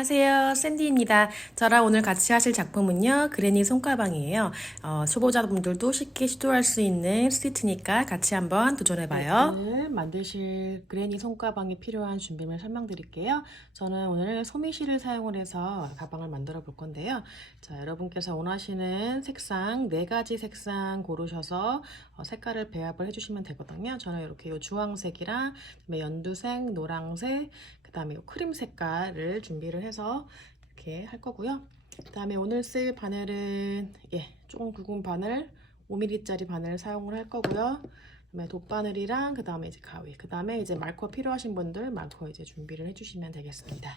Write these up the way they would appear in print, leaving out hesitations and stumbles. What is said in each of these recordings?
안녕하세요. 샌디입니다. 저랑 오늘 같이 하실 작품은요, 그레니 손가방이에요. 초보자분들도 쉽게 시도할 수 있는 스티치니까 같이 한번 도전해봐요. 오늘 만드실 그레니 손가방에 필요한 준비물 설명드릴게요. 저는 오늘 소미실을 사용을 해서 가방을 만들어 볼 건데요. 자, 여러분께서 원하시는 색상, 4가지 색상 고르셔서 색깔을 배합을 해주시면 되거든요. 저는 이렇게 주황색이랑 그다음에 연두색, 노란색, 그 다음에 크림 색깔을 준비를 해서 이렇게 할 거고요. 그 다음에 오늘 쓸 바늘은 조금 굵은 바늘 5mm짜리 바늘 사용을 할 거고요. 그다음에 돗바늘이랑 그 다음에 이제 가위, 그 다음에 이제 마커 필요하신 분들 마커 이제 준비를 해주시면 되겠습니다.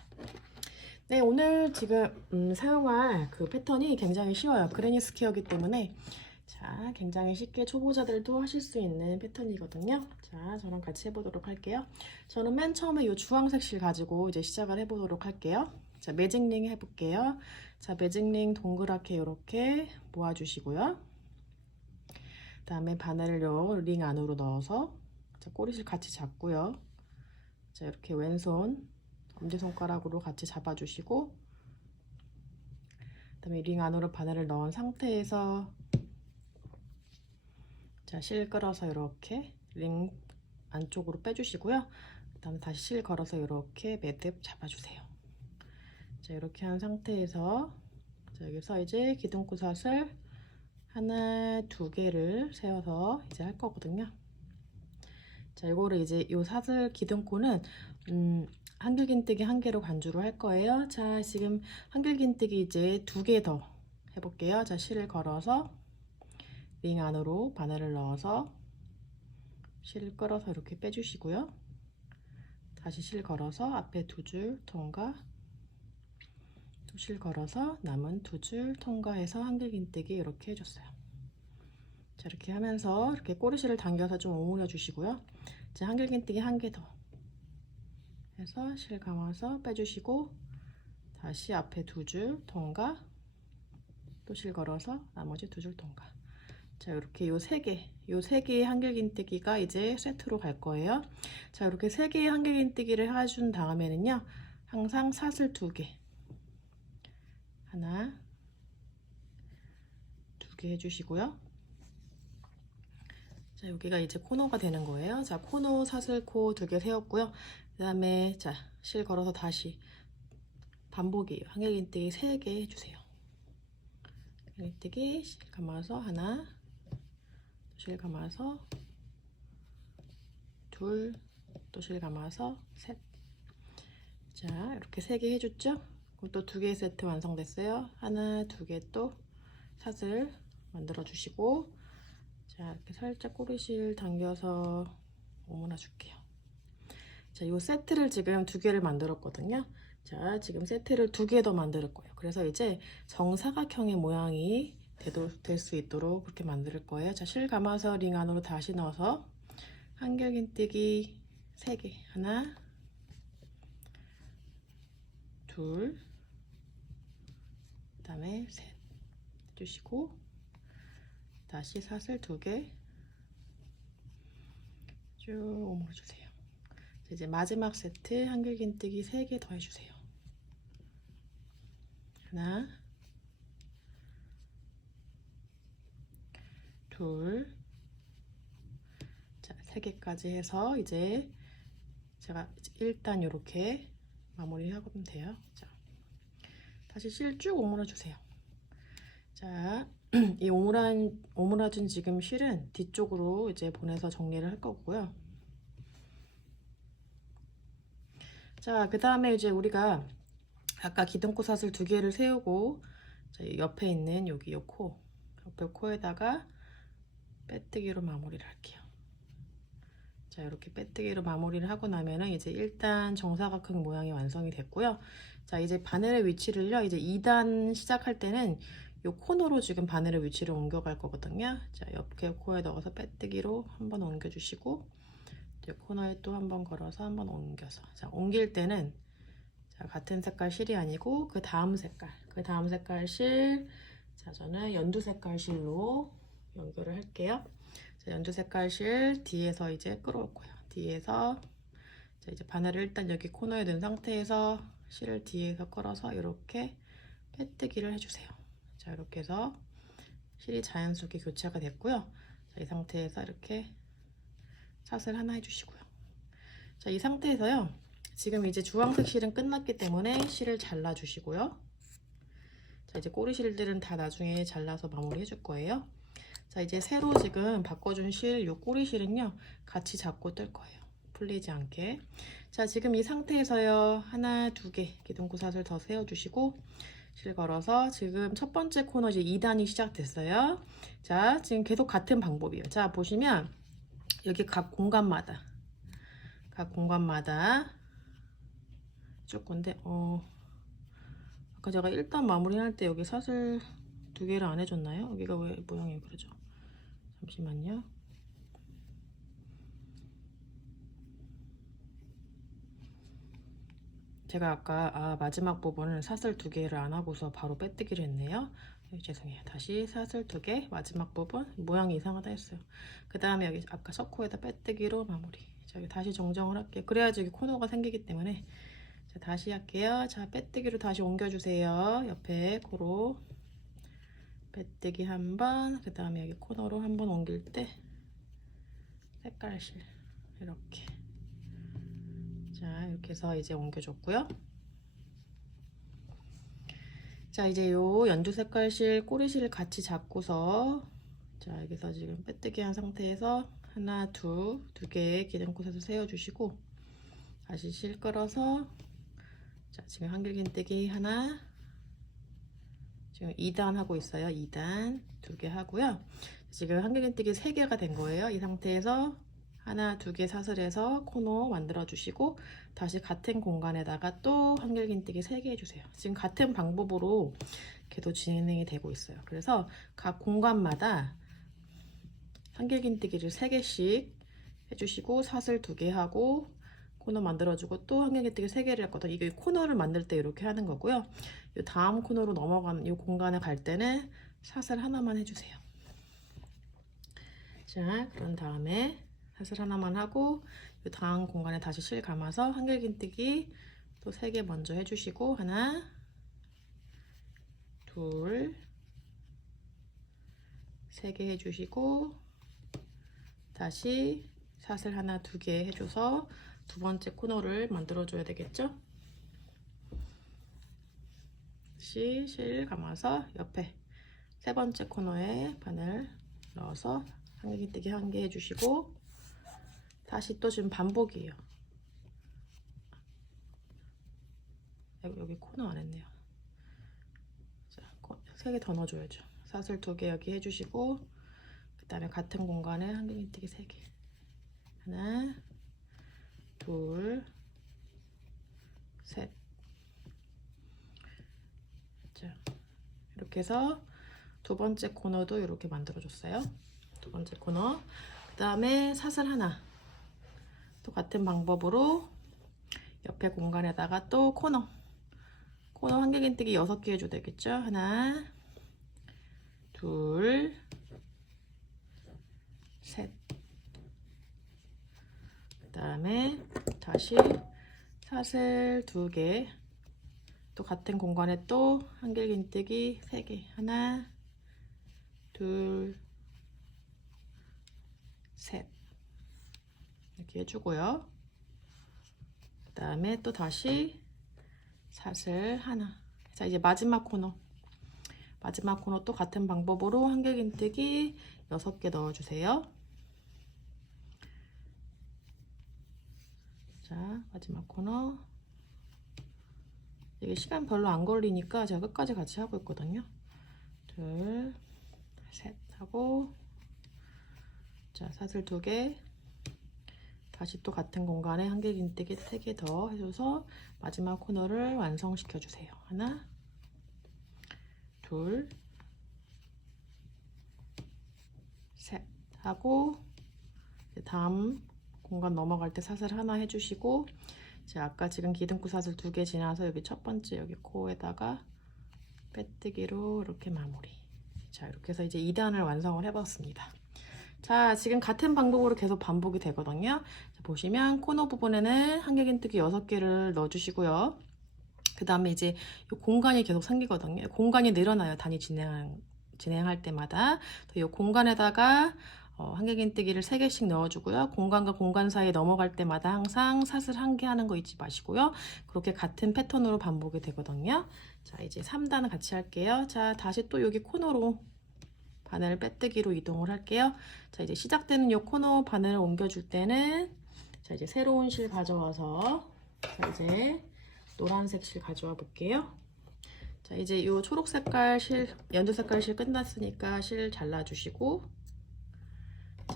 네, 오늘 지금 사용할 그 패턴이 굉장히 쉬워요. 그레니 스퀘어이기 때문에 자, 굉장히 쉽게 초보자들도 하실 수 있는 패턴이거든요. 자, 저랑 같이 해보도록 할게요. 저는 맨 처음에 이 주황색 실 가지고 이제 시작을 해보도록 할게요. 자, 매직링 해볼게요. 자, 매직링 동그랗게 이렇게 모아주시고요. 그 다음에 바늘을 요 링 안으로 넣어서 자, 꼬리실 같이 잡고요. 자, 이렇게 왼손 엄지손가락으로 같이 잡아주시고 그 다음에 링 안으로 바늘을 넣은 상태에서 자, 실 끌어서 이렇게 링 안쪽으로 빼주시고요. 그 다음에 다시 실 걸어서 이렇게 매듭 잡아주세요. 자, 이렇게 한 상태에서 자, 여기서 이제 기둥구섯을 하나, 2개를 세워서 이제 할 거거든요. 자, 이거를 이제 요 사슬 기둥코는 한길긴뜨기 1개로 간주로 할 거예요. 자, 지금 한길긴뜨기 이제 2개 더 해볼게요. 자, 실을 걸어서 링 안으로 바늘을 넣어서 실을 끌어서 이렇게 빼주시고요. 다시 실 걸어서 앞에 2줄 통과, 또 실 걸어서 남은 2줄 통과해서 한길긴뜨기 이렇게 해줬어요. 자, 이렇게 하면서 이렇게 꼬리실을 당겨서 좀 오므려 주시고요. 자, 한길긴뜨기 1개 더 해서 실 감아서 빼주시고 다시 앞에 2줄 통과, 또 실 걸어서 나머지 2줄 통과. 자, 이렇게 요 3개의 한길긴뜨기가 이제 세트로 갈 거예요. 자, 이렇게 3개의 한길긴뜨기를 해준 다음에는요, 항상 사슬 2개, 하나, 2개 해주시고요. 자, 여기가 이제 코너가 되는 거예요. 자, 코너 사슬코 2개 세웠고요. 그 다음에 자, 실 걸어서 다시 반복이에요. 한길긴뜨기 3개 해주세요. 한길긴뜨기 실 감아서 하나, 실 감아서 둘, 또 실 감아서 셋. 자, 이렇게 3개 해줬죠? 그럼 또 2개 세트 완성됐어요. 하나, 2개 또 사슬 만들어 주시고 자, 이렇게 살짝 꼬리실 당겨서 오므려 줄게요. 자, 이 세트를 지금 2개를 만들었거든요. 자, 지금 세트를 2개 더 만들 거예요. 그래서 이제 정사각형의 모양이 될 수 있도록 그렇게 만들 거예요. 자, 실 감아서 링 안으로 다시 넣어서 한길긴뜨기 3개, 하나, 둘, 그 다음에 셋 해주시고 다시 사슬 2개 쭉 오므려 주세요. 이제 마지막 세트 한길긴뜨기 3개 더 해주세요. 하나, 둘, 자, 3개까지 해서 이제 제가 일단 이렇게 마무리하면 돼요. 자, 다시 실 쭉 오므려 주세요. 자, 이 오므라준 지금 실은 뒤쪽으로 이제 보내서 정리를 할 거고요. 자, 그 다음에 이제 우리가 아까 기둥코 사슬 2개를 세우고 자, 옆에 있는 여기 옆에 코에다가 빼뜨기로 마무리를 할게요. 자, 이렇게 빼뜨기로 마무리를 하고 나면은 이제 일단 정사각형 모양이 완성이 됐고요. 자, 이제 바늘의 위치를요, 이제 2단 시작할 때는 요 코너로 지금 바늘의 위치를 옮겨갈 거거든요. 자, 옆에 코에 넣어서 빼뜨기로 한번 옮겨주시고, 이제 코너에 또 한번 걸어서 한번 옮겨서. 자, 옮길 때는 자, 같은 색깔 실이 아니고 그 다음 색깔 실. 자, 저는 연두 색깔 실로 연결을 할게요. 자, 연두 색깔 실 뒤에서 이제 끌어올 거예요. 뒤에서 자, 이제 바늘을 일단 여기 코너에 넣은 상태에서 실을 뒤에서 끌어서 이렇게 빼뜨기를 해주세요. 자, 이렇게 해서 실이 자연스럽게 교체가 됐고요. 자, 이 상태에서 이렇게 샷을 하나 해주시고요. 자, 이 상태에서요. 지금 이제 주황색 실은 끝났기 때문에 실을 잘라주시고요. 자, 이제 꼬리 실들은 다 나중에 잘라서 마무리 해줄 거예요. 자, 이제 새로 지금 바꿔준 실, 요 꼬리 실은요. 같이 잡고 뜰 거예요. 풀리지 않게. 자, 지금 이 상태에서요. 하나, 두 개 기둥구삿을 더 세워주시고 실 걸어서 지금 첫 번째 코너 이제 2단이 시작됐어요. 자, 지금 계속 같은 방법이에요. 자, 보시면 여기 각 공간마다 줄 건데 아까 제가 1단 마무리할 때 여기 사슬 2개를 안 해줬나요? 여기가 왜 모양이 그러죠? 잠시만요. 제가 아까 마지막 부분을 사슬 2개를 안 하고서 바로 빼뜨기를 했네요. 죄송해요. 다시 사슬 2개 마지막 부분 모양이 이상하다 했어요. 그 다음에 여기 아까 서코에다 빼뜨기로 마무리. 자, 여기 다시 정정을 할게요. 그래야지 여기 코너가 생기기 때문에. 자, 다시 할게요. 자, 빼뜨기로 다시 옮겨주세요. 옆에 코로 빼뜨기 한번, 그 다음에 여기 코너로 한번 옮길 때 색깔실 이렇게. 자, 이렇게 해서 이제 옮겨줬고요. 자, 이제 요 연두 색깔실 꼬리실을 같이 잡고서 자, 여기서 지금 빼뜨기 한 상태에서 하나, 두 개의 기둥꽃에서 세워주시고 다시 실 끌어서 자, 지금 한길긴뜨기 하나, 지금 2단 하고 있어요. 2단 2개 하고요. 지금 한길긴뜨기 3개가 된 거예요. 이 상태에서 하나, 2개 사슬해서 코너 만들어 주시고 다시 같은 공간에다가 또 한길긴뜨기 3개 해주세요. 지금 같은 방법으로 계속 진행이 되고 있어요. 그래서 각 공간마다 한길긴뜨기를 3개씩 해주시고 사슬 2개 하고 코너 만들어주고 또 한길긴뜨기 3개를 했거든요. 이게 코너를 만들 때 이렇게 하는 거고요. 이 다음 코너로 넘어가는 이 공간에 갈 때는 사슬 하나만 해주세요. 자, 그런 다음에 사슬 하나만 하고 이 다음 공간에 다시 실 감아서 한길긴뜨기 또 3개 먼저 해주시고 하나, 둘, 3개 해주시고 다시 사슬 하나, 2개 해줘서 두 번째 코너를 만들어 줘야 되겠죠? 다시 실 감아서 옆에 세 번째 코너에 바늘 넣어서 한길긴뜨기 1개 해주시고 다시 또 지금 반복이에요. 여기 코너 안 했네요. 자, 3개 더 넣어줘야죠. 사슬 2개 여기 해주시고 그 다음에 같은 공간에 한길긴뜨기 3개 하나, 둘, 셋. 자, 이렇게 해서 두 번째 코너도 이렇게 만들어줬어요. 두 번째 코너. 그 다음에 사슬 하나. 또 같은 방법으로 옆에 공간에다가 또 코너 한길긴뜨기 6개 해줘도 되겠죠? 하나, 둘, 셋. 그 다음에 다시 사슬 2개 또 같은 공간에 또 한길긴뜨기 3개 하나, 둘, 셋 이렇게 해주고요. 그 다음에 또 다시 사슬 하나. 자, 이제 마지막 코너 또 같은 방법으로 한길긴뜨기 6개 넣어주세요. 자, 마지막 코너. 이게 시간 별로 안 걸리니까 제가 끝까지 같이 하고 있거든요. 둘, 셋 하고 자, 사슬 2개 다시 또 같은 공간에 한길긴뜨기 3개 더 해줘서 마지막 코너를 완성시켜 주세요. 하나, 둘, 셋 하고 다음 공간 넘어갈 때 사슬 하나 해주시고 자, 아까 지금 기둥구 사슬 2개 지나서 여기 첫 번째 여기 코에다가 빼뜨기로 이렇게 마무리. 자, 이렇게 해서 이제 2단을 완성을 해봤습니다. 자, 지금 같은 방법으로 계속 반복이 되거든요. 자, 보시면 코너 부분에는 한길긴뜨기 6개를 넣어주시고요. 그 다음에 이제 이 공간이 계속 생기거든요. 공간이 늘어나요. 단위 진행할 때마다. 이 공간에다가 한길긴뜨기를 3개씩 넣어주고요. 공간과 공간 사이에 넘어갈 때마다 항상 사슬 1개 하는 거 잊지 마시고요. 그렇게 같은 패턴으로 반복이 되거든요. 자, 이제 3단은 같이 할게요. 자, 다시 또 여기 코너로 바늘 빼뜨기로 이동을 할게요. 자, 이제 시작되는 이 코너 바늘을 옮겨줄 때는 자, 이제 새로운 실 가져와서 자, 이제 노란색 실 가져와 볼게요. 자, 이제 이 초록 색깔 실, 연두 색깔 실 끝났으니까 실 잘라주시고,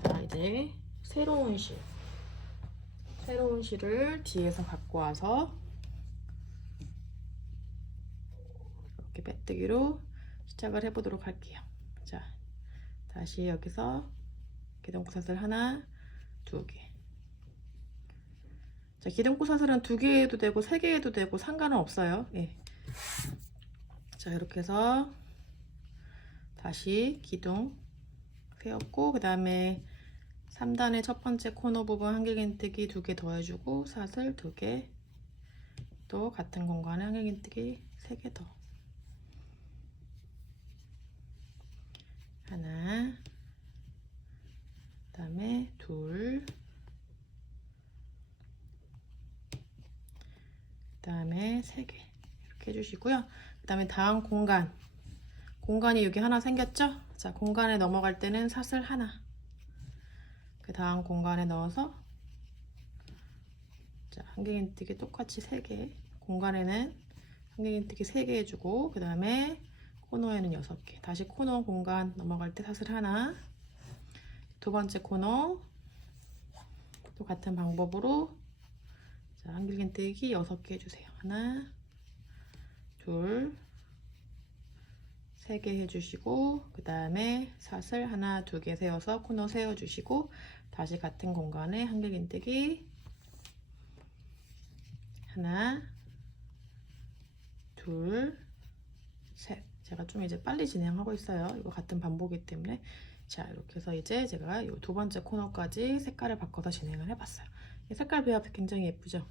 자, 이제 새로운 실을 뒤에서 갖고 와서 이렇게 빼뜨기로 시작을 해보도록 할게요. 자, 다시 여기서 기둥구사슬 하나, 2개. 자, 기둥구사슬은 2개 해도 되고 3개 해도 되고 상관은 없어요. 예. 자, 이렇게 해서 다시 기둥 세웠고, 그 다음에 3단의 첫 번째 코너 부분 한길긴뜨기 2개 더해주고 사슬 2개, 또 같은 공간에 한길긴뜨기 3개 더, 하나, 그 다음에 둘, 그 다음에 3개 이렇게 해주시고요. 그 다음에 다음 공간이 여기 하나 생겼죠? 자, 공간에 넘어갈 때는 사슬 하나, 그 다음 공간에 넣어서 자, 한길긴뜨기 똑같이 3개, 공간에는 한길긴뜨기 3개 해주고, 그 다음에 코너에는 6개. 다시 코너 공간 넘어갈 때 사슬 하나, 두 번째 코너 또 같은 방법으로 자, 한길긴뜨기 6개 해주세요. 하나, 둘, 3개 해주시고, 그 다음에 사슬 하나, 2개 세워서 코너 세워주시고, 다시 같은 공간에 한길긴뜨기 하나, 둘, 셋. 제가 좀 이제 빨리 진행하고 있어요. 이거 같은 반복이기 때문에. 자, 이렇게 해서 이제 제가 이 두 번째 코너까지 색깔을 바꿔서 진행을 해봤어요. 색깔 배합 굉장히 예쁘죠?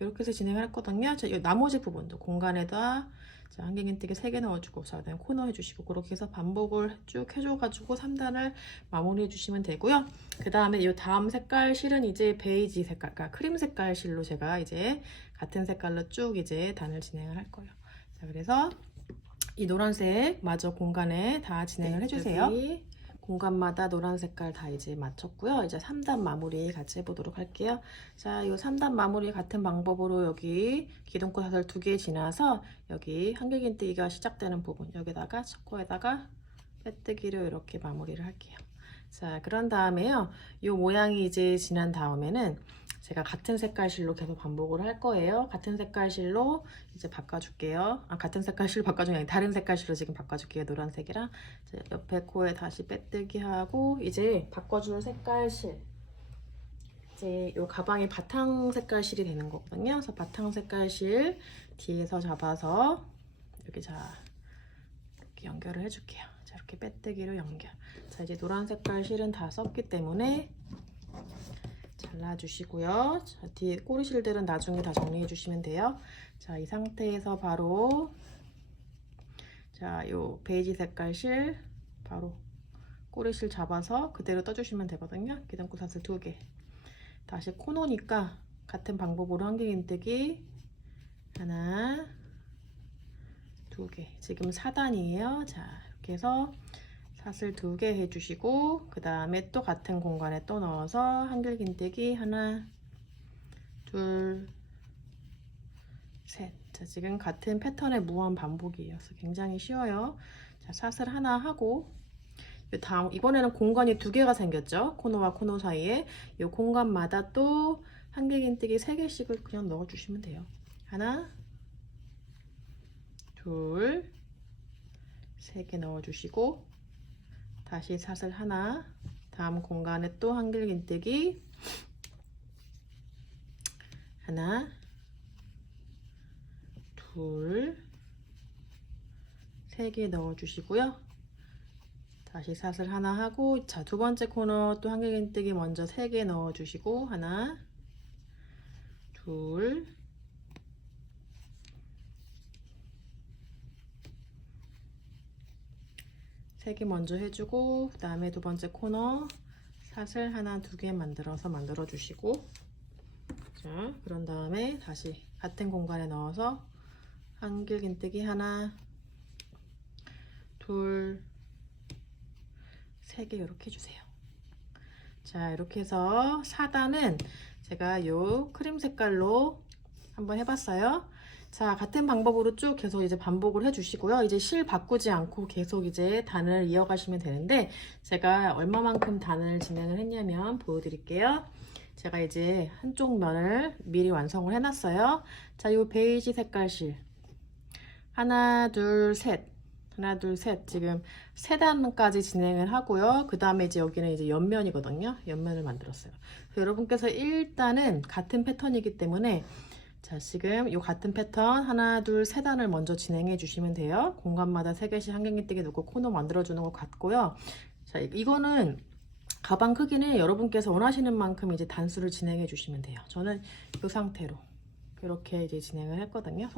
이렇게 해서 진행을 했거든요. 자, 이 나머지 부분도 공간에다 자, 한길긴뜨기 3개 넣어주고, 자, 그다음에 코너 해주시고, 그렇게 해서 반복을 쭉 해줘가지고 3단을 마무리해 주시면 되고요. 그 다음에 이 다음 색깔 실은 이제 베이지 색깔, 그러니까 크림 색깔 실로 제가 이제 같은 색깔로 쭉 이제 단을 진행을 할 거예요. 자, 그래서 이 노란색 마저 공간에 다 진행을 해주세요. 공간마다 노란 색깔 다 이제 맞췄고요. 이제 3단 마무리 같이 해보도록 할게요. 자, 이 3단 마무리 같은 방법으로 여기 기둥코 사슬 2개 지나서 여기 한길긴뜨기가 시작되는 부분 여기다가 첫 코에다가 빼뜨기로 이렇게 마무리를 할게요. 자, 그런 다음에요. 이 모양이 이제 지난 다음에는 제가 같은 색깔 실로 계속 반복을 할 거예요. 같은 색깔 실로 이제 바꿔줄게요. 아, 같은 색깔 실로 바꿔주는 게 아니라 다른 색깔 실로 지금 바꿔줄게요. 노란색이랑. 자, 옆에 코에 다시 빼뜨기 하고 이제 바꿔줄 색깔 실. 이제 이 가방이 바탕 색깔 실이 되는 거거든요. 그래서 바탕 색깔 실 뒤에서 잡아서 여기 자 이렇게 연결을 해줄게요. 자, 이렇게 빼뜨기로 연결. 자, 이제 노란 색깔 실은 다 썼기 때문에 잘라주시고요. 자, 뒤에 꼬리실들은 나중에 다 정리해 주시면 돼요. 자, 이 상태에서 바로 자, 요 베이지 색깔 실 바로 꼬리실 잡아서 그대로 떠주시면 되거든요. 기둥코 사슬 2개. 다시 코너니까 같은 방법으로 한길긴뜨기 하나, 2개. 지금 4단이에요. 자, 이렇게 해서 사슬 2개 해주시고 그 다음에 또 같은 공간에 또 넣어서 한길긴뜨기 하나, 둘, 셋. 자, 지금 같은 패턴의 무한 반복이에요. 그래서 굉장히 쉬워요. 자, 사슬 하나 하고 다음 이번에는 공간이 2개가 생겼죠. 코너와 코너 사이에 이 공간마다 또 한길긴뜨기 3개씩을 그냥 넣어주시면 돼요. 하나, 둘, 3개 넣어주시고 다시 사슬 하나, 다음 공간에 또 한길긴뜨기 하나, 둘, 3개 넣어주시고요. 다시 사슬 하나 하고 자, 두 번째 코너 또 한길긴뜨기 먼저 3개 넣어주시고 하나, 둘, 3개 먼저 해주고, 그 다음에 두 번째 코너 사슬 하나, 2개 만들어 주시고, 자, 그런 다음에 다시 같은 공간에 넣어서 한길긴뜨기 하나, 둘, 3개 이렇게 해주세요. 자, 이렇게 해서 4단은 제가 요 크림 색깔로 한번 해봤어요. 자, 같은 방법으로 쭉 계속 이제 반복을 해주시고요. 이제 실 바꾸지 않고 계속 이제 단을 이어가시면 되는데, 제가 얼마만큼 단을 진행을 했냐면 보여드릴게요. 제가 이제 한쪽 면을 미리 완성을 해놨어요. 자, 요 베이지 색깔 실 하나, 둘, 셋. 하나, 둘, 셋. 지금 3단까지 진행을 하고요. 그 다음에 이제 여기는 이제 옆면이거든요. 옆면을 만들었어요. 여러분께서 일단은 같은 패턴이기 때문에, 자, 지금 이 같은 패턴 하나, 둘, 3단을 먼저 진행해 주시면 돼요. 공간마다 3개씩 한길긴뜨기 놓고 코너 만들어주는 것 같고요. 자, 이거는 가방 크기는 여러분께서 원하시는 만큼 이제 단수를 진행해 주시면 돼요. 저는 이 상태로 이렇게 이제 진행을 했거든요.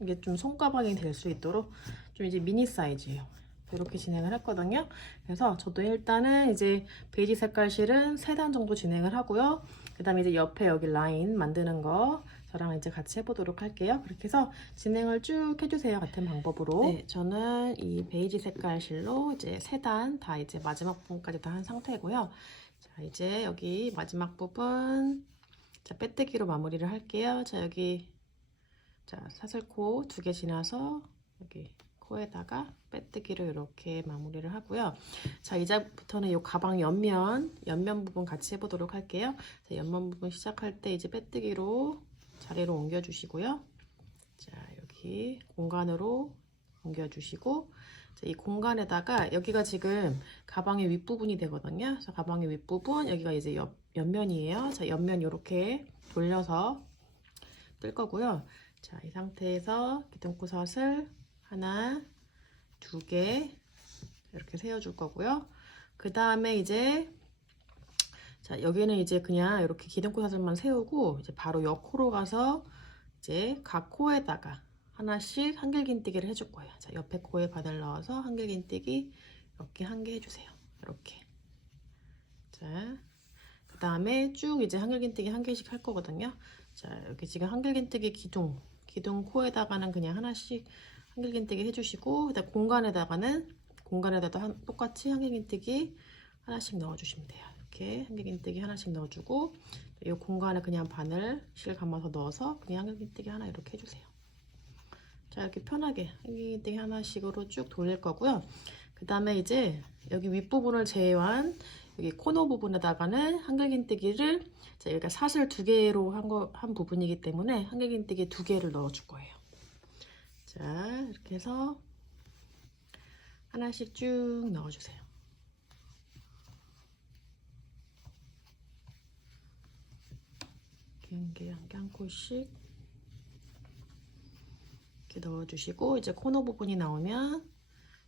이게 좀 손가방이 될 수 있도록 좀 이제 미니 사이즈예요. 이렇게 진행을 했거든요. 그래서 저도 일단은 이제 베이지 색깔 실은 3단 정도 진행을 하고요. 그 다음에 이제 옆에 여기 라인 만드는 거 저랑 이제 같이 해보도록 할게요. 그렇게 해서 진행을 쭉 해주세요. 같은 방법으로. 네, 저는 이 베이지 색깔 실로 이제 3단 다 이제 마지막 부분까지 다 한 상태고요. 자, 이제 여기 마지막 부분, 자, 빼뜨기로 마무리를 할게요. 자, 여기, 자, 사슬코 2개 지나서 여기 코에다가 빼뜨기로 이렇게 마무리를 하고요. 자, 이제부터는 이 가방 옆면 부분 같이 해보도록 할게요. 자, 옆면 부분 시작할 때 이제 빼뜨기로 자리로 옮겨주시고요. 자, 여기 공간으로 옮겨주시고, 자, 이 공간에다가 여기가 지금 가방의 윗부분이 되거든요. 그래서 가방의 윗부분, 여기가 이제 옆면이에요. 자, 옆면 이렇게 돌려서 뜰 거고요. 자, 이 상태에서 기둥구섯을 하나, 2개 이렇게 세워줄 거고요. 그 다음에 이제, 자, 여기는 이제 그냥 이렇게 기둥구섯을만 세우고 이제 바로 옆코로 가서 이제 각 코에다가 하나씩 한길긴뜨기를 해줄 거예요. 자, 옆에 코에 바늘 넣어서 한길긴뜨기 이렇게 한 개 해주세요. 이렇게. 자, 그 다음에 쭉 이제 한길긴뜨기 한 개씩 할 거거든요. 자, 여기 지금 한길긴뜨기 기둥 코에다가는 그냥 하나씩 한길긴뜨기 해주시고, 그다음 공간에다가 똑같이 한길긴뜨기 하나씩 넣어주시면 돼요. 이렇게 한길긴뜨기 하나씩 넣어주고, 이 공간에 그냥 바늘 실 감아서 넣어서 그냥 한길긴뜨기 하나 이렇게 해주세요. 자, 이렇게 편하게 한길긴뜨기 하나씩으로 쭉 돌릴 거고요. 그 다음에 이제 여기 윗부분을 제외한 여기 코너 부분에다가는 한길긴뜨기를, 자, 여기가 사슬 2개로 한 부분이기 때문에 한길긴뜨기 2개를 넣어줄 거예요. 자, 이렇게 해서 하나씩 쭉 넣어주세요. 한 콜씩 이렇게 넣어주시고, 이제 코너 부분이 나오면,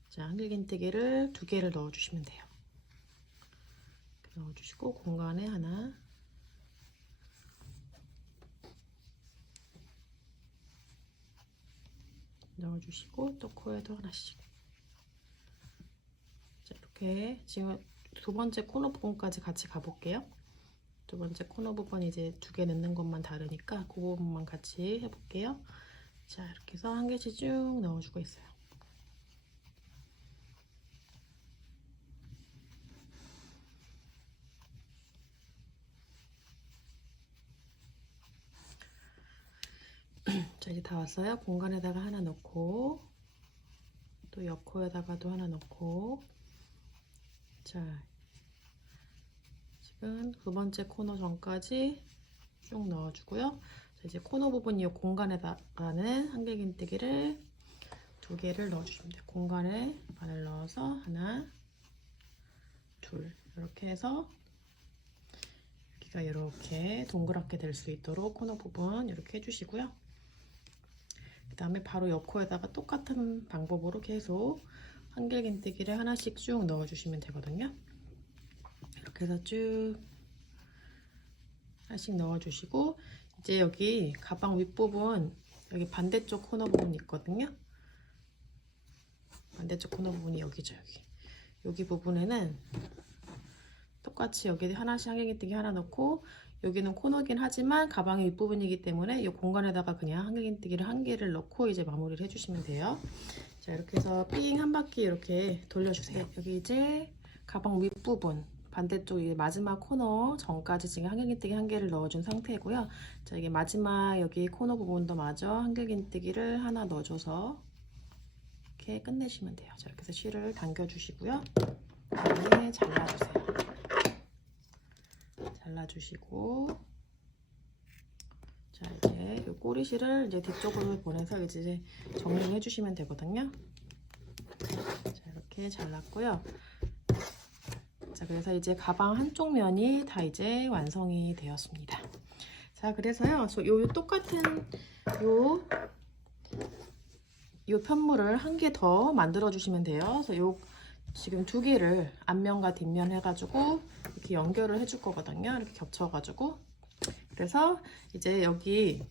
자, 한길긴뜨기를 2개를 넣어주시면 돼요. 이렇게 넣어주시고, 공간에 하나, 넣어주시고, 또 코에도 하나씩. 자, 이렇게 지금 2번째 코너 부분까지 같이 가볼게요. 2번째 코너 부분 이제 2개 넣는 것만 다르니까 그 부분만 같이 해볼게요. 자, 이렇게 해서 한 개씩 쭉 넣어주고 있어요. 자, 이제 다 왔어요. 공간에다가 하나 넣고, 또 옆코에다가도 하나 넣고, 자, 지금 2번째 코너 전까지 쭉 넣어주고요. 자, 이제 코너 부분 이 공간에다가는 한길긴뜨기를 2개를 넣어주시면 돼요. 공간에 바늘 넣어서 하나, 둘 이렇게 해서 여기가 이렇게 동그랗게 될 수 있도록 코너 부분 이렇게 해주시고요. 그 다음에 바로 옆코에다가 똑같은 방법으로 계속 한길긴뜨기를 하나씩 쭉 넣어주시면 되거든요. 이렇게 해서 쭉 하나씩 넣어주시고, 이제 여기 가방 윗부분 여기 반대쪽 코너 부분이 있거든요. 반대쪽 코너 부분이 여기죠. 여기 부분에는 똑같이 여기 하나씩 한길긴뜨기 하나 넣고, 여기는 코너긴 하지만 가방의 윗부분이기 때문에 이 공간에다가 그냥 한길긴뜨기를 한 개를 넣고 이제 마무리를 해주시면 돼요. 자, 이렇게 해서 삥 한 바퀴 이렇게 돌려주세요. 여기 이제 가방 윗부분 반대쪽 이제 마지막 코너 전까지 지금 한길긴뜨기 한 개를 넣어준 상태고요. 자, 이게 마지막 여기 코너 부분도 마저 한길긴뜨기를 하나 넣어줘서 이렇게 끝내시면 돼요. 자, 이렇게 해서 실을 당겨주시고요. 여기에 잘라주세요. 잘라주시고, 자, 이제 이 꼬리실을 이제 뒤쪽으로 보내서 이제 정리를 해주시면 되거든요. 자, 이렇게 잘랐고요. 자, 그래서 이제 가방 한쪽 면이 다 이제 완성이 되었습니다. 자, 그래서요, 요 똑같은 요 편물을 한 개 더 만들어 주시면 돼요. 그래서 요 지금 두 개를 앞면과 뒷면 해가지고 이렇게 연결을 해줄 거거든요. 이렇게 겹쳐가지고. 그래서 이제 여기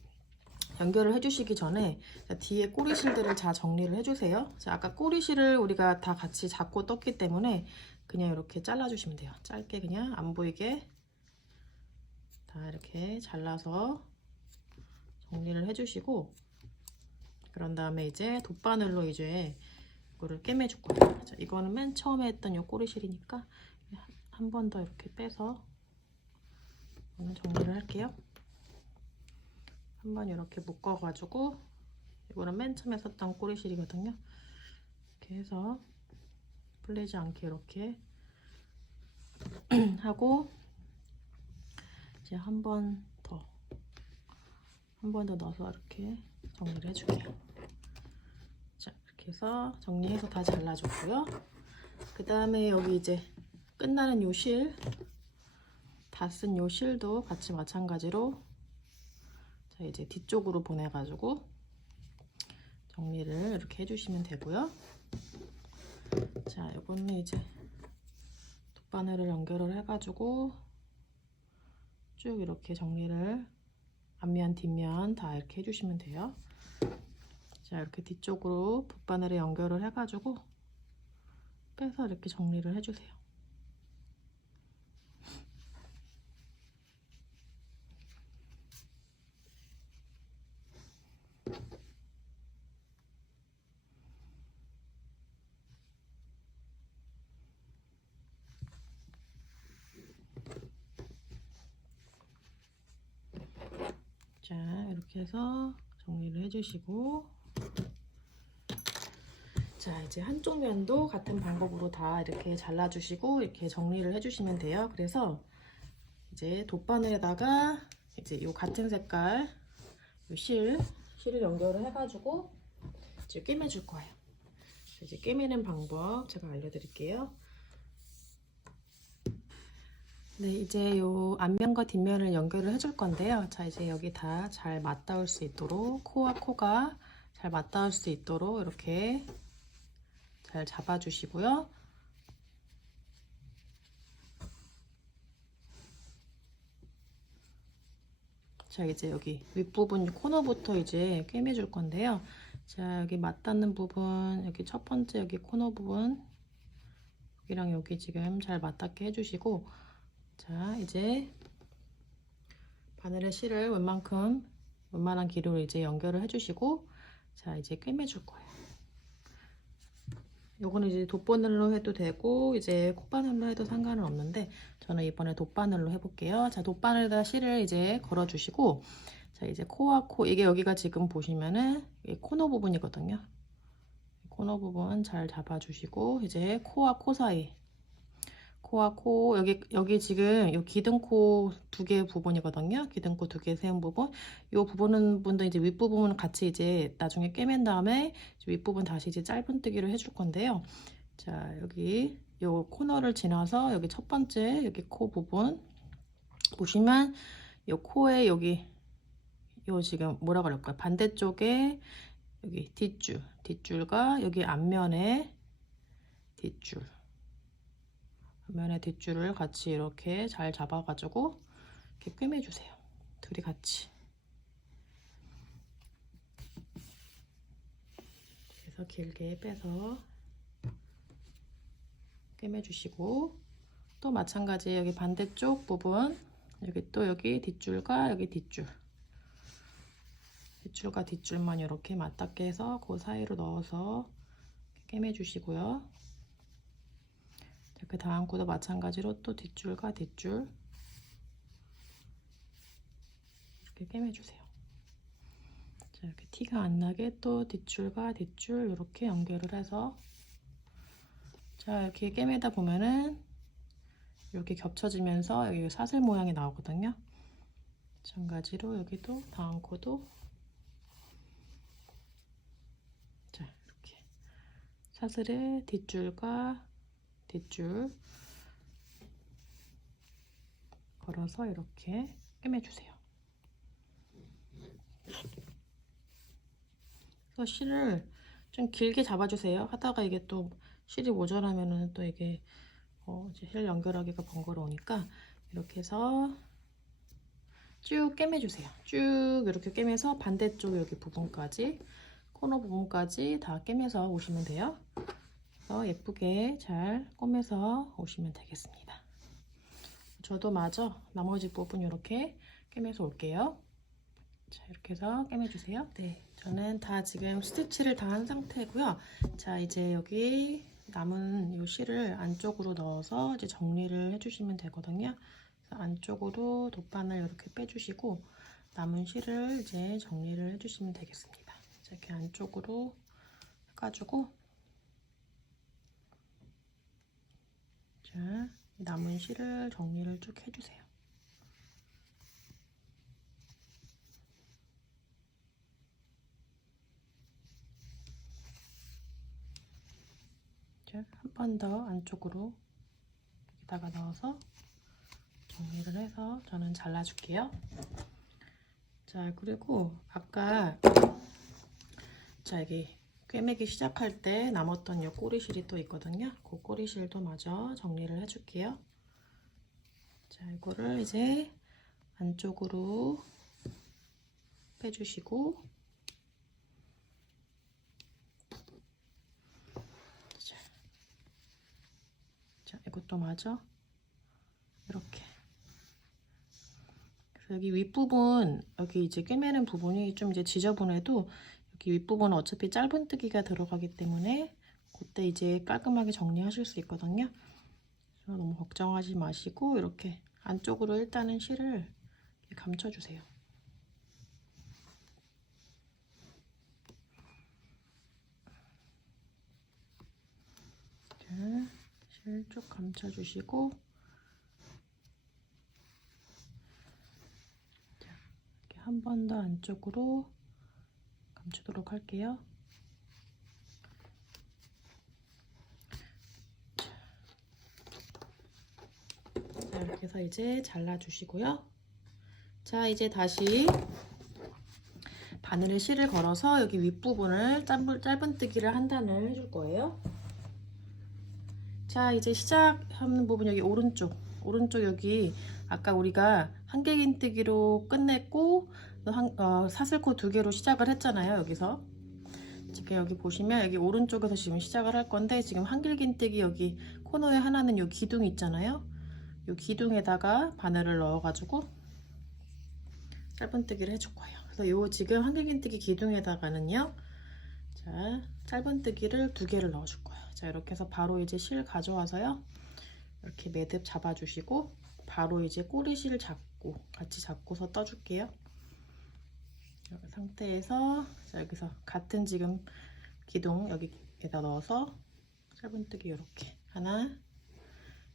연결을 해주시기 전에 뒤에 꼬리실들을 다 정리를 해주세요. 자, 아까 꼬리실을 우리가 다 같이 잡고 떴기 때문에 그냥 이렇게 잘라주시면 돼요. 짧게 그냥 안 보이게 다 이렇게 잘라서 정리를 해주시고, 그런 다음에 이제 돗바늘로 이제 이거를 꿰매줄 거예요. 자, 이거는 맨 처음에 했던 요 꼬리실이니까 한 번 더 이렇게 빼서 오늘 정리를 할게요. 한번 이렇게 묶어가지고, 이거는 맨 처음에 썼던 꼬리실이거든요. 이렇게 해서 풀리지 않게 이렇게 하고, 이제 한 번 더 넣어서 이렇게 정리를 해줄게요. 자, 이렇게 해서 정리해서 다 잘라줬고요. 그 다음에 여기 이제 끝나는 요 실, 다 쓴 요 실도 같이 마찬가지로 자, 이제 뒤쪽으로 보내가지고 정리를 이렇게 해주시면 되고요. 자, 요거는 이제 돗바늘을 연결을 해가지고 쭉 이렇게 정리를 앞면 뒷면 다 이렇게 해주시면 돼요. 자, 이렇게 뒤쪽으로 돗바늘에 연결을 해가지고 빼서 이렇게 정리를 해주세요. 자, 이렇게 해서 정리를 해주시고, 자, 이제 한쪽 면도 같은 방법으로 다 이렇게 잘라주시고 이렇게 정리를 해주시면 돼요. 그래서 이제 돗바늘에다가 이제 요 같은 색깔 요 실을 연결을 해가지고 이제 꿰매줄 거예요. 이제 꿰매는 방법 제가 알려드릴게요. 네, 이제 요 앞면과 뒷면을 연결을 해줄 건데요. 자, 이제 여기 다 잘 맞닿을 수 있도록 코와 코가 잘 맞닿을 수 있도록 이렇게 잘 잡아주시고요. 자, 이제 여기 윗부분 코너부터 이제 꿰매줄 건데요. 자, 여기 맞닿는 부분, 여기 첫 번째 여기 코너 부분 여기랑 여기 지금 잘 맞닿게 해주시고, 자, 이제 바늘의 실을 웬만한 길이로 이제 연결을 해주시고, 자, 이제 꿰매줄 거예요. 요거는 이제 돗바늘로 해도 되고 이제 콧바늘로 해도 상관은 없는데 저는 이번에 돗바늘로 해볼게요. 자, 돗바늘에다 실을 이제 걸어주시고, 자, 이제 코와 코, 이게 여기가 지금 보시면은 코너 부분이거든요. 코너 부분 잘 잡아주시고, 이제 코와 코 사이, 코와 코, 여기 지금 요 기둥코 두 개 부분이거든요. 기둥코 두 개 세운 부분. 요 부분은 이제 윗부분은 같이 이제 나중에 꿰맨 다음에 윗부분 다시 이제 짧은뜨기를 해줄 건데요. 자, 여기 요 코너를 지나서 여기 첫 번째 여기 코 부분 보시면 요 코에 여기 요 지금 뭐라 그럴까요? 반대쪽에 여기 뒷줄과 여기 앞면에 뒷줄. 앞면의 뒷줄을 같이 이렇게 잘 잡아가지고 이렇게 꿰매주세요. 둘이 같이. 그래서 길게 빼서 꿰매주시고, 또 마찬가지 여기 반대쪽 부분, 여기 또 여기 뒷줄과 여기 뒷줄과 뒷줄만 이렇게 맞닿게 해서 그 사이로 넣어서 꿰매주시고요. 그 다음 코도 마찬가지로 또 뒷줄과 뒷줄 이렇게 꿰매주세요. 자, 이렇게 티가 안 나게 또 뒷줄과 뒷줄 이렇게 연결을 해서, 자, 이렇게 꿰매다 보면은 이렇게 겹쳐지면서 여기 사슬 모양이 나오거든요. 마찬가지로 여기도 다음 코도, 자, 이렇게 사슬의 뒷줄과 뒷줄 걸어서 이렇게 꿰매주세요. 그래서 실을 좀 길게 잡아주세요. 하다가 이게 또 실이 모자라면은 또 이게 이제 실 연결하기가 번거로우니까 이렇게 해서 쭉 꿰매주세요. 쭉 이렇게 꿰매서 반대쪽 여기 부분까지, 코너 부분까지 다 꿰매서 오시면 돼요. 그래서 예쁘게 잘 꿰매서 오시면 되겠습니다. 저도 마저 나머지 부분 이렇게 꿰매서 올게요. 자, 이렇게 해서 꿰매주세요. 네, 저는 다 지금 스티치를 다 한 상태고요. 자, 이제 여기 남은 이 실을 안쪽으로 넣어서 이제 정리를 해주시면 되거든요. 그래서 안쪽으로 돗바늘 이렇게 빼주시고 남은 실을 이제 정리를 해주시면 되겠습니다. 자, 이렇게 안쪽으로 해가지고, 자, 남은 실을 정리를 쭉 해주세요. 한 번 더 안쪽으로 여기다가 넣어서 정리를 해서 저는 잘라줄게요. 자, 그리고 아까 자, 여기 꿰매기 시작할 때 남았던 이 꼬리실이 또 있거든요. 그 꼬리실도 마저 정리를 해줄게요. 자, 이거를 이제 안쪽으로 빼주시고, 자, 이것도 마저 이렇게. 그래서 여기 윗부분, 여기 이제 꿰매는 부분이 좀 이제 지저분해도 여기 윗부분은 어차피 짧은뜨기가 들어가기 때문에 그때 이제 깔끔하게 정리하실 수 있거든요. 그래서 너무 걱정하지 마시고 이렇게 안쪽으로 일단은 실을 감춰주세요. 자, 실 쭉 감춰주시고, 자, 이렇게 한 번 더 안쪽으로 감추도록 할게요. 자, 이렇게 해서 이제 잘라주시고요. 자, 이제 다시 바늘에 실을 걸어서 여기 윗부분을 짧은뜨기를 한 단을 해줄 거예요. 자, 이제 시작하는 부분 여기 오른쪽 여기 아까 우리가 한길긴뜨기로 끝냈고 사슬코 2개로 시작을 했잖아요. 여기서 지금 여기 보시면 여기 오른쪽에서 지금 시작을 할 건데, 지금 한길긴뜨기 여기 코너에 하나는 요 기둥 있잖아요. 요 기둥에다가 바늘을 넣어 가지고 짧은뜨기를 해줄 거예요. 그래서 요 지금 한길긴뜨기 기둥에다가는요, 자, 짧은뜨기를 2개를 넣어줄 거예요. 자, 이렇게 해서 바로 이제 실 가져와서요, 이렇게 매듭 잡아주시고 바로 이제 꼬리실 같이 잡고서 떠줄게요. 이 상태에서, 자, 여기서 같은 지금 기둥 여기에다 넣어서 짧은뜨기 이렇게 하나,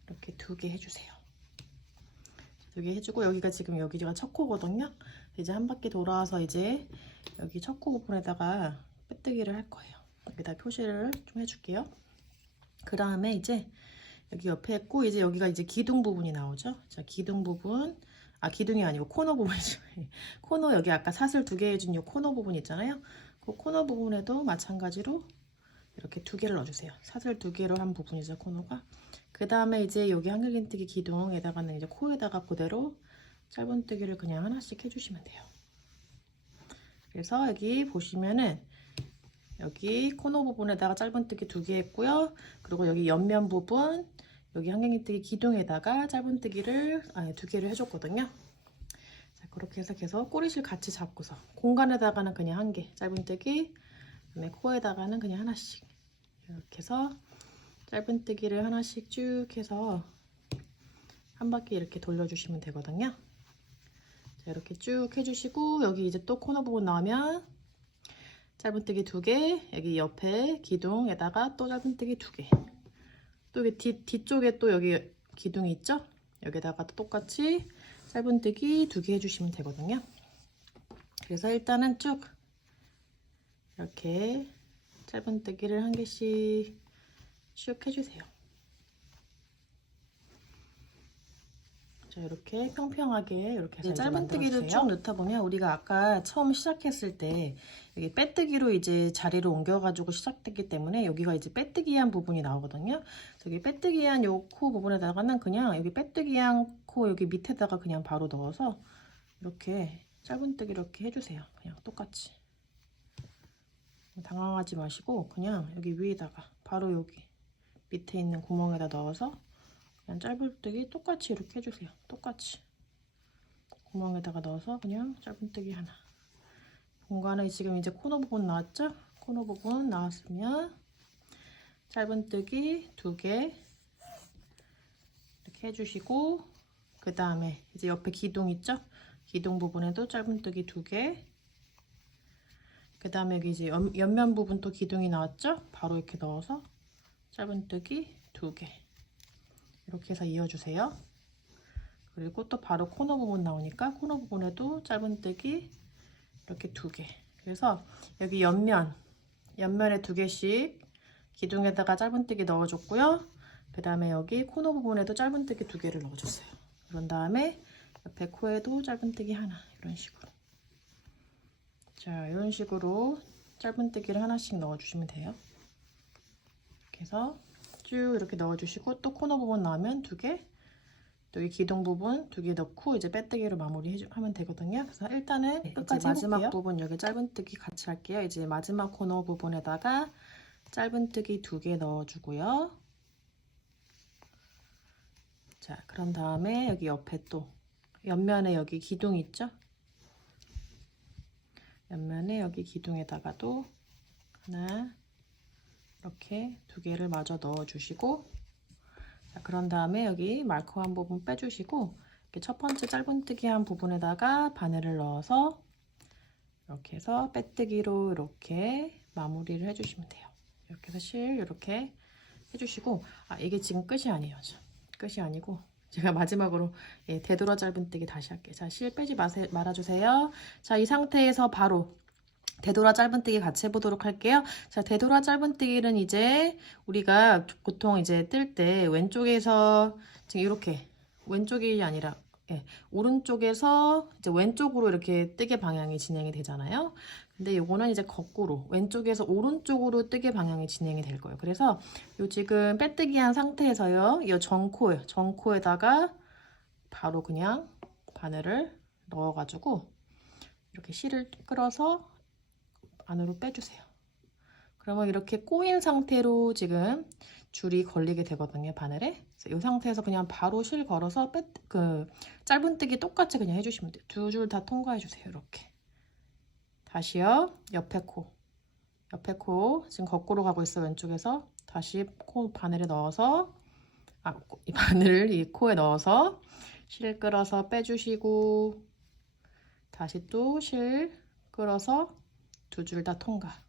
이렇게 2개 해주세요. 2개 해주고, 여기가 지금 여기가 첫 코거든요. 이제 한 바퀴 돌아와서 이제 여기 첫 코 부분에다가 빼뜨기를 할 거예요. 여기다 표시를 좀 해줄게요. 그 다음에 이제 여기 옆에 했고, 이제 여기가 이제 기둥 부분이 나오죠. 자, 기둥 부분, 기둥이 아니고 코너 부분이죠. 코너, 여기 아까 사슬 2개 해준 이 코너 부분 있잖아요. 그 코너 부분에도 마찬가지로 이렇게 2개를 넣어주세요. 사슬 2개로 한 부분이죠, 코너가. 그 다음에 이제 여기 한길긴뜨기 기둥에다가는 이제 코에다가 그대로 짧은뜨기를 그냥 하나씩 해주시면 돼요. 그래서 여기 보시면은 여기 코너 부분에다가 짧은뜨기 2개 했고요. 그리고 여기 옆면 부분, 여기 한갱이뜨기 기둥에다가 짧은뜨기를 2개를 해줬거든요. 자, 그렇게 해서 계속 꼬리실 같이 잡고서 공간에다가는 그냥 1개 짧은뜨기, 그다음에 코에다가는 그냥 하나씩 이렇게 해서 짧은뜨기를 하나씩 쭉 해서 한 바퀴 이렇게 돌려주시면 되거든요. 자, 이렇게 쭉 해주시고 여기 이제 또 코너 부분 나오면 짧은뜨기 2개, 여기 옆에 기둥에다가 또 짧은뜨기 2개, 또 여기 뒤쪽에 또 여기 기둥이 있죠? 여기다가 또 똑같이 짧은뜨기 2개 해주시면 되거든요. 그래서 일단은 쭉 이렇게 짧은뜨기를 1개씩 쭉 해주세요. 자, 이렇게 평평하게 이렇게 해서 짧은뜨기를 쭉 넣다 보면 우리가 아까 처음 시작했을 때 여기 빼뜨기로 이제 자리를 옮겨가지고 시작됐기 때문에 여기가 이제 빼뜨기한 부분이 나오거든요. 여기 빼뜨기한 요 코 부분에다가는 그냥 여기 빼뜨기한 코 여기 밑에다가 그냥 바로 넣어서 이렇게 짧은뜨기 이렇게 해주세요. 그냥 똑같이 당황하지 마시고 그냥 여기 위에다가 바로 여기 밑에 있는 구멍에다 넣어서 그냥 짧은뜨기 똑같이 이렇게 해주세요. 똑같이 구멍에다가 넣어서 그냥 짧은뜨기 하나. 공간에 지금 이제 코너 부분 나왔죠? 코너 부분 나왔으면 짧은뜨기 2개 이렇게 해주시고, 그 다음에 이제 옆에 기둥 있죠? 기둥 부분에도 짧은뜨기 2개, 그 다음에 여기 이제 옆면 부분 또 기둥이 나왔죠? 바로 이렇게 넣어서 짧은뜨기 2개 이렇게 해서 이어주세요. 그리고 또 바로 코너 부분 나오니까 코너 부분에도 짧은뜨기 이렇게 2개. 그래서 여기 옆면에 2개씩 기둥에다가 짧은뜨기 넣어줬고요. 그 다음에 여기 코너 부분에도 짧은뜨기 2개를 넣어줬어요. 그런 다음에 옆에 코에도 짧은뜨기 하나, 이런 식으로. 자, 이런 식으로 짧은뜨기를 하나씩 넣어주시면 돼요. 이렇게 해서 쭉 이렇게 넣어주시고, 또 코너 부분 나오면 2개, 또 이 기둥 부분 2개 넣고 이제 빼뜨기로 마무리하면 되거든요. 그래서 일단은 끝까지 이제 마지막 해볼게요. 부분 여기 짧은뜨기 같이 할게요. 이제 마지막 코너 부분에다가 짧은뜨기 2개 넣어주고요. 자, 그런 다음에 여기 옆에 또 옆면에 여기 기둥 있죠? 옆면에 여기 기둥에다가도 하나, 이렇게 2개를 마저 넣어주시고, 자, 그런 다음에 여기 마커한 부분 빼주시고, 이렇게 첫 번째 짧은뜨기 한 부분에다가 바늘을 넣어서 이렇게 해서 빼뜨기로 이렇게 마무리를 해주시면 돼요. 이렇게 해서 실 이렇게 해주시고, 이게 지금 끝이 아니에요. 끝이 아니고 제가 마지막으로 되돌아 짧은뜨기 다시 할게요. 자, 실 빼지 말아주세요. 자, 이 상태에서 바로 되돌아 짧은뜨기 같이 해보도록 할게요. 자, 되돌아 짧은뜨기는 이제 우리가 보통 이제 뜰 때 왼쪽에서 지금 이렇게 왼쪽이 아니라 오른쪽에서 이제 왼쪽으로 이렇게 뜨개 방향이 진행이 되잖아요. 근데 요거는 이제 거꾸로 왼쪽에서 오른쪽으로 뜨개 방향이 진행이 될 거예요. 그래서 요 지금 빼뜨기 한 상태에서요, 이 정코에다가 바로 그냥 바늘을 넣어가지고 이렇게 실을 끌어서 안으로 빼주세요. 그러면 이렇게 꼬인 상태로 지금 줄이 걸리게 되거든요, 바늘에. 그래서 이 상태에서 그냥 바로 실 걸어서 짧은뜨기 똑같이 그냥 해주시면 돼요. 2줄 다 통과해주세요. 이렇게. 다시요. 옆에 코 지금 거꾸로 가고 있어요. 왼쪽에서 다시 코 바늘에 넣어서 이 바늘을 이 코에 넣어서 실 끌어서 빼주시고, 다시 또 실 끌어서 2줄 다 통과.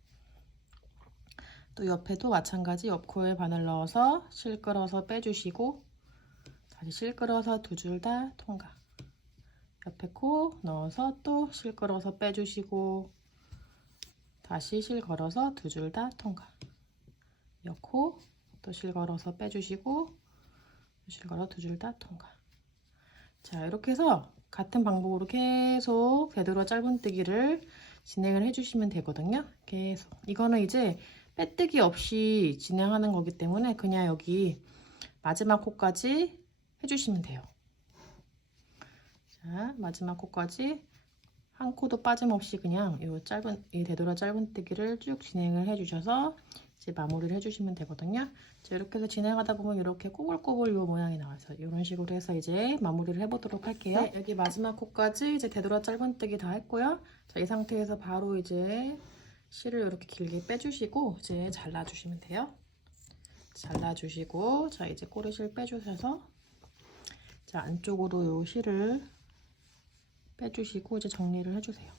또 옆에도 마찬가지 옆코에 바늘 넣어서 실 끌어서 빼주시고, 다시 실 끌어서 2줄 다 통과. 옆에 코 넣어서 또 실 끌어서 빼주시고, 다시 실 걸어서 2줄 다 통과. 옆코 또 실 걸어서 빼주시고, 실 걸어 2줄 다 통과. 자, 이렇게 해서 같은 방법으로 계속 되돌아 짧은뜨기를 진행을 해주시면 되거든요. 계속. 이거는 이제 빼뜨기 없이 진행하는 거기 때문에 그냥 여기 마지막 코까지 해주시면 돼요. 자, 마지막 코까지 한 코도 빠짐없이 그냥 이 되돌아 짧은뜨기를 쭉 진행을 해주셔서 이제 마무리를 해주시면 되거든요. 자, 이렇게 해서 진행하다 보면 이렇게 꼬불꼬불 요 모양이 나와요. 이런 식으로 해서 이제 마무리를 해보도록 할게요. 네, 여기 마지막 코까지 이제 되돌아 짧은뜨기 다 했고요. 자, 이 상태에서 바로 이제 실을 이렇게 길게 빼주시고 이제 잘라주시면 돼요. 잘라주시고, 자, 이제 꼬리실 빼주셔서, 자, 안쪽으로 요 실을 빼주시고 이제 정리를 해주세요.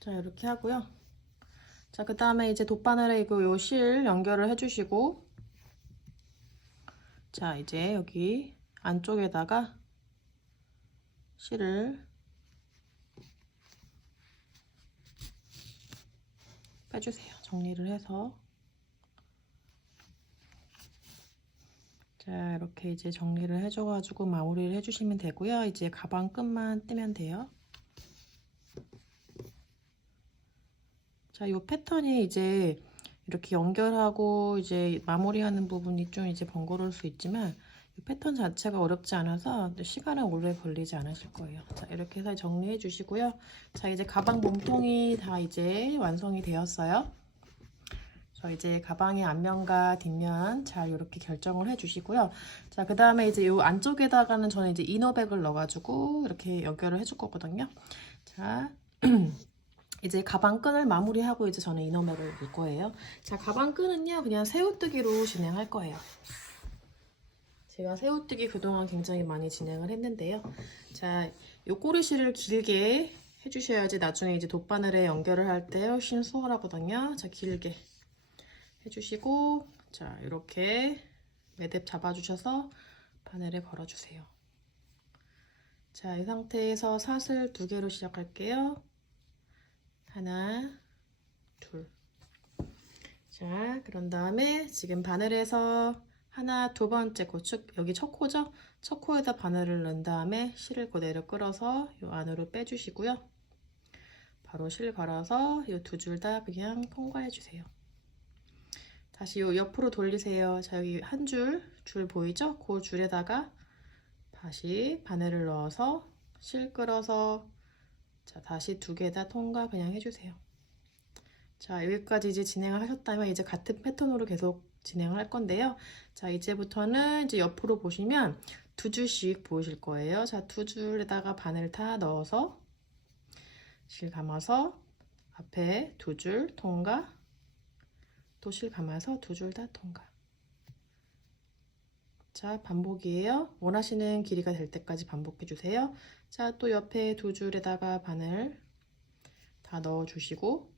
자, 이렇게 하고요. 자, 그 다음에 이제 돗바늘에 이거 요 실 연결을 해주시고, 자, 이제 여기 안쪽에다가 실을 빼주세요. 정리를 해서. 자, 이렇게 이제 정리를 해줘가지고 마무리를 해주시면 되고요. 이제 가방 끈만 뜨면 돼요. 자, 요 패턴이 이제 이렇게 연결하고 이제 마무리하는 부분이 좀 이제 번거로울 수 있지만 이 패턴 자체가 어렵지 않아서 시간은 오래 걸리지 않으실 거예요. 자, 이렇게 해서 정리해 주시고요. 자, 이제 가방 몸통이 다 이제 완성이 되었어요. 자, 이제 가방의 앞면과 뒷면 잘 이렇게 결정을 해 주시고요. 자, 그 다음에 이제 요 안쪽에다가는 저는 이제 이너백을 넣어가지고 이렇게 연결을 해줄 거거든요. 자, 이제 가방 끈을 마무리하고 이제 저는 이너백을 넣을 거예요. 자, 가방 끈은요, 그냥 새우뜨기로 진행할 거예요. 제가 새우뜨기 그동안 굉장히 많이 진행을 했는데요. 자, 요 꼬리실을 길게 해주셔야지 나중에 이제 돗바늘에 연결을 할 때 훨씬 수월하거든요. 자, 길게 해주시고, 자, 이렇게 매듭 잡아주셔서 바늘에 걸어주세요. 자, 이 상태에서 사슬 2개로 시작할게요. 하나, 둘. 자, 그런 다음에 지금 바늘에서 하나, 두 번째 고축, 여기 첫 코죠? 첫 코에다 바늘을 넣은 다음에 실을 그대로 끌어서 이 안으로 빼주시고요. 바로 실 걸어서 이 두 줄 다 그냥 통과해 주세요. 다시 요 옆으로 돌리세요. 자, 여기 한 줄 보이죠? 그 줄에다가 다시 바늘을 넣어서 실 끌어서 자, 다시 2개 다 통과 그냥 해주세요. 자, 여기까지 이제 진행을 하셨다면 이제 같은 패턴으로 계속 진행을 할 건데요. 자, 이제부터는 이제 옆으로 보시면 2줄씩 보이실 거예요. 자, 2줄에다가 바늘 다 넣어서 실 감아서 앞에 2줄 통과, 또 실 감아서 2줄 다 통과. 자, 반복이에요. 원하시는 길이가 될 때까지 반복해 주세요. 자, 또 옆에 2줄에다가 바늘 다 넣어 주시고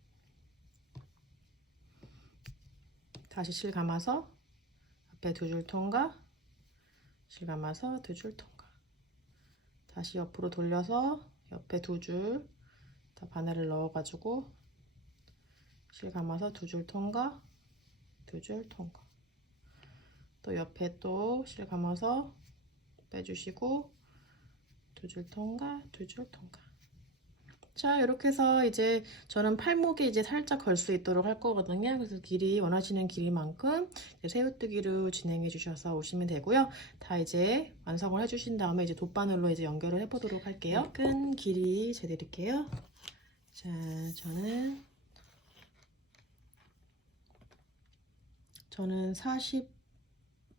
다시 실 감아서 앞에 2줄 통과, 실 감아서 2줄 통과. 다시 옆으로 돌려서 옆에 2줄 다 바늘을 넣어 가지고 실 감아서 2줄 통과, 2줄 통과. 또 옆에 또 실 감아서 빼주시고 2줄 통과, 2줄 통과. 자, 이렇게 해서 이제 저는 팔목에 이제 살짝 걸 수 있도록 할 거거든요. 그래서 길이 원하시는 길이만큼 새우뜨기로 진행해 주셔서 오시면 되고요. 다 이제 완성을 해주신 다음에 이제 돗바늘로 이제 연결을 해보도록 할게요. 끈 길이 재드릴게요. 자, 저는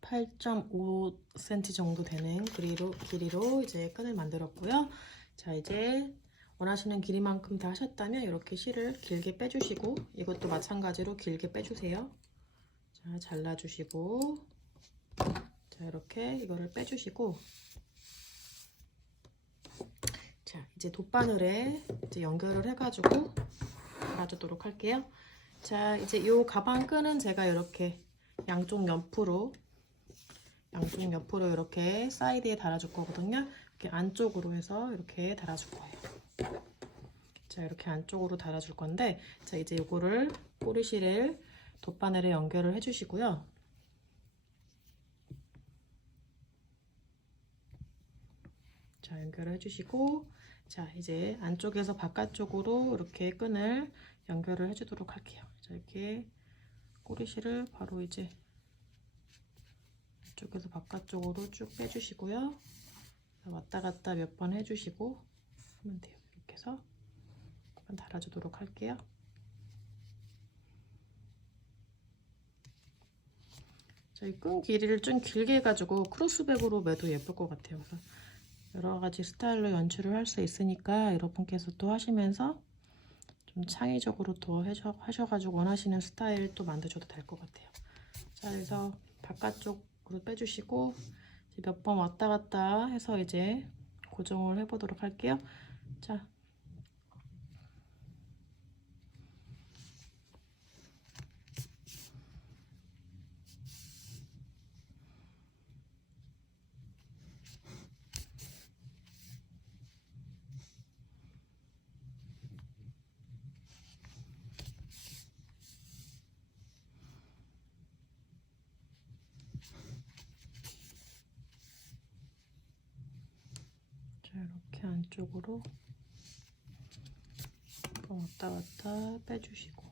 48.5cm 정도 되는 길이로 이제 끈을 만들었고요. 자, 이제 원하시는 길이만큼 다 하셨다면 이렇게 실을 길게 빼주시고 이것도 마찬가지로 길게 빼주세요. 자, 잘라주시고 자, 이렇게 이거를 빼주시고 자, 이제 돗바늘에 이제 연결을 해가지고 달아주도록 할게요. 자, 이제 이 가방 끈은 제가 이렇게 양쪽 옆으로 이렇게 사이드에 달아줄 거거든요. 이렇게 안쪽으로 해서 이렇게 달아줄 거예요. 자, 이렇게 안쪽으로 달아줄 건데, 자, 이제 이거를 꼬리실을 돗바늘에 연결을 해주시고요. 자, 연결을 해주시고, 자, 이제 안쪽에서 바깥쪽으로 이렇게 끈을 연결을 해주도록 할게요. 자, 이렇게 꼬리실을 바로 이제 이쪽에서 바깥쪽으로 쭉 빼주시고요. 왔다 갔다 몇 번 해주시고 하면 돼요. 이렇게 해서 한번 달아주도록 할게요. 저희 끈 길이를 좀 길게 해가지고 크로스백으로 매도 예쁠 것 같아요. 그래서 여러 가지 스타일로 연출을 할 수 있으니까 여러분께서 또 하시면서 좀 창의적으로 더 하셔가지고 원하시는 스타일 또 만드셔도 될 것 같아요. 자, 그래서 바깥쪽으로 빼주시고 몇 번 왔다 갔다 해서 이제 고정을 해보도록 할게요. 자, 이렇게 안쪽으로 왔다 갔다 빼주시고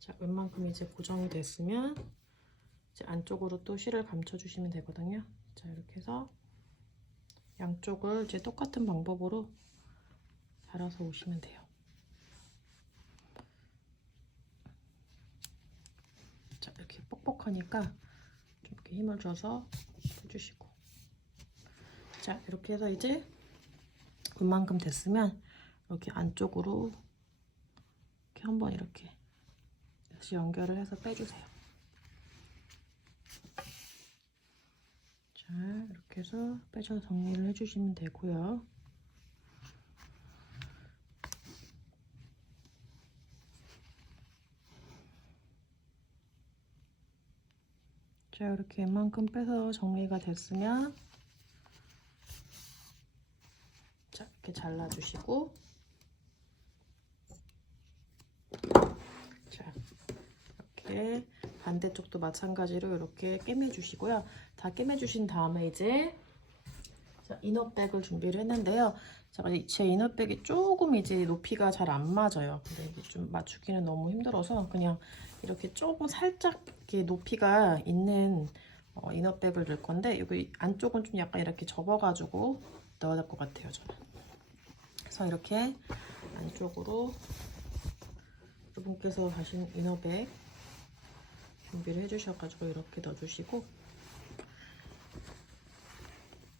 자, 웬만큼 이제 고정이 됐으면 이제 안쪽으로 또 실을 감춰주시면 되거든요. 자, 이렇게 해서 양쪽을 이제 똑같은 방법으로 달아서 오시면 돼요. 자, 이렇게 뻑뻑하니까 좀 이렇게 힘을 줘서 해주시고 자, 이렇게 해서 이제 웬만큼 됐으면 이렇게 안쪽으로 이렇게 한번 이렇게 다시 연결을 해서 빼주세요. 자, 이렇게 해서 빼셔서 정리를 해주시면 되고요. 자, 이렇게 웬만큼 빼서 정리가 됐으면 자, 이렇게 잘라주시고 자, 이렇게 반대쪽도 마찬가지로 이렇게 꿰매주시고요. 다 꿰매주신 다음에 이제 자, 이너백을 준비를 했는데요. 제 이너백이 조금 이제 높이가 잘 안 맞아요. 근데 이게 좀 맞추기는 너무 힘들어서 그냥 이렇게 조금 살짝 이렇게 높이가 있는 이너백을 넣을 건데 여기 안쪽은 좀 약간 이렇게 접어가지고 넣어야 될 것 같아요, 저는. 그래서 이렇게 안쪽으로 여러분께서 하신 이너백 준비를 해주셔가지고 이렇게 넣어주시고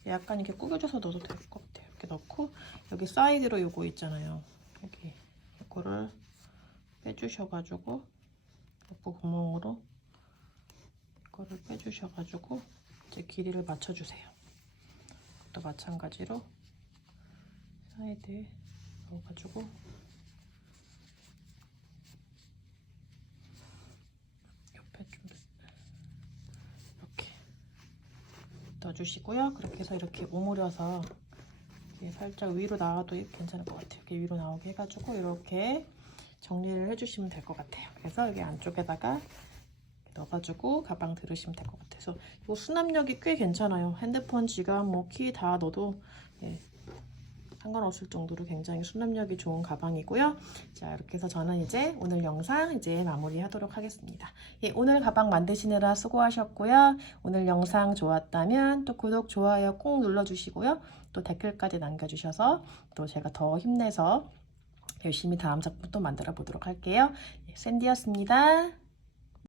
약간 이렇게 구겨져서 넣어도 될 것 같아요. 이렇게 넣고 여기 사이드로 요거 있잖아요. 여기 이거를 빼주셔가지고 옆 구멍으로 이거를 빼주셔가지고 이제 길이를 맞춰주세요. 또 마찬가지로 사이드에 넣어가지고 옆에 좀 이렇게 넣어주시고요. 그렇게 해서 이렇게 오므려서 이렇게 살짝 위로 나와도 괜찮을 것 같아요. 이렇게 위로 나오게 해가지고 이렇게 정리를 해주시면 될 것 같아요. 그래서 여기 안쪽에다가 넣어가지고 가방 들으시면 될 것 같아요. 그래서 이거 수납력이 꽤 괜찮아요. 핸드폰, 지갑, 뭐 키 다 넣어도 상관없을 정도로 굉장히 수납력이 좋은 가방이고요. 자, 이렇게 해서 저는 이제 오늘 영상 이제 마무리하도록 하겠습니다. 오늘 가방 만드시느라 수고하셨고요. 오늘 영상 좋았다면 또 구독, 좋아요 꼭 눌러주시고요. 또 댓글까지 남겨주셔서 또 제가 더 힘내서 열심히 다음 작품 또 만들어 보도록 할게요. 샌디였습니다.